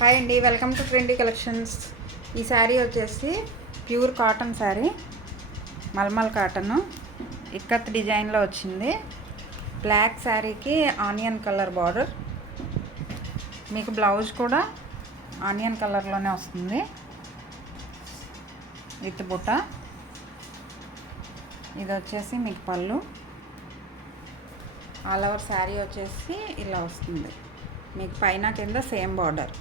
Hi అండి, welcome to trendy collections. ఈ శారీ వచ్చేసి pure cotton sari, mulmul cotton ikat డిజైన్లో వచ్చింది. బ్లాక్ శారీకి ఆనియన్ కలర్ బార్డర్, మీకు బ్లౌజ్ కూడా ఆనియన్ కలర్లోనే వస్తుంది విత్ బుట్ట. ఇది వచ్చేసి మీకు పళ్ళు. ఆల్ ఓవర్ శారీ వచ్చేసి ఇలా వస్తుంది. మీకు పైన కింద సేమ్ బార్డర్.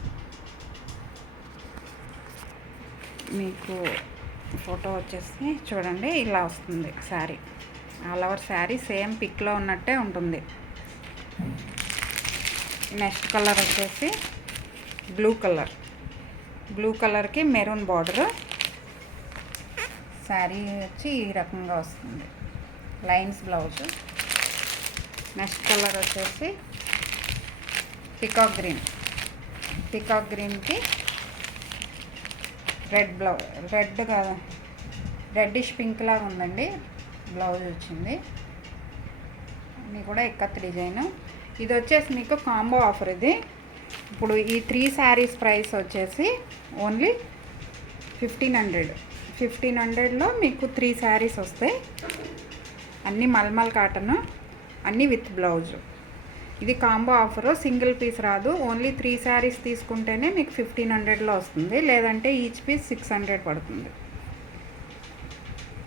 మీకు ఫోటో వచ్చేసి చూడండి, ఇలా వస్తుంది sari. All over sari same పిక్లో ఉన్నట్టే ఉంటుంది. నెక్స్ట్ కలర్ వచ్చేసి బ్లూ కలర్కి మెరూన్ బార్డర్. శారీ వచ్చి ఈ రకంగా వస్తుంది, లైన్స్ బ్లౌజ్. నెక్స్ట్ కలర్ వచ్చేసి పికాక్ గ్రీన్కి రెడ్డిష్ పింక్ లాగా ఉందండి బ్లౌజ్ వచ్చింది. ఇది కూడా ఇక్కత్ డిజైన్. ఇది వచ్చేసి మీకు కాంబో ఆఫర్. ఇది ఇప్పుడు ఈ 3 శారీస్ ప్రైస్ వచ్చేసి ఓన్లీ 1500లో మీకు 3 శారీస్ వస్తాయి. అన్నీ మల్మల్ కాటన్, అన్నీ విత్ బ్లౌజ్. ఇది కాంబో ఆఫరు, సింగిల్ పీస్ రాదు. ఓన్లీ 3 శారీస్ తీసుకుంటేనే మీకు 1500లో వస్తుంది, లేదంటే ఈచ్ పీస్ 600 పడుతుంది.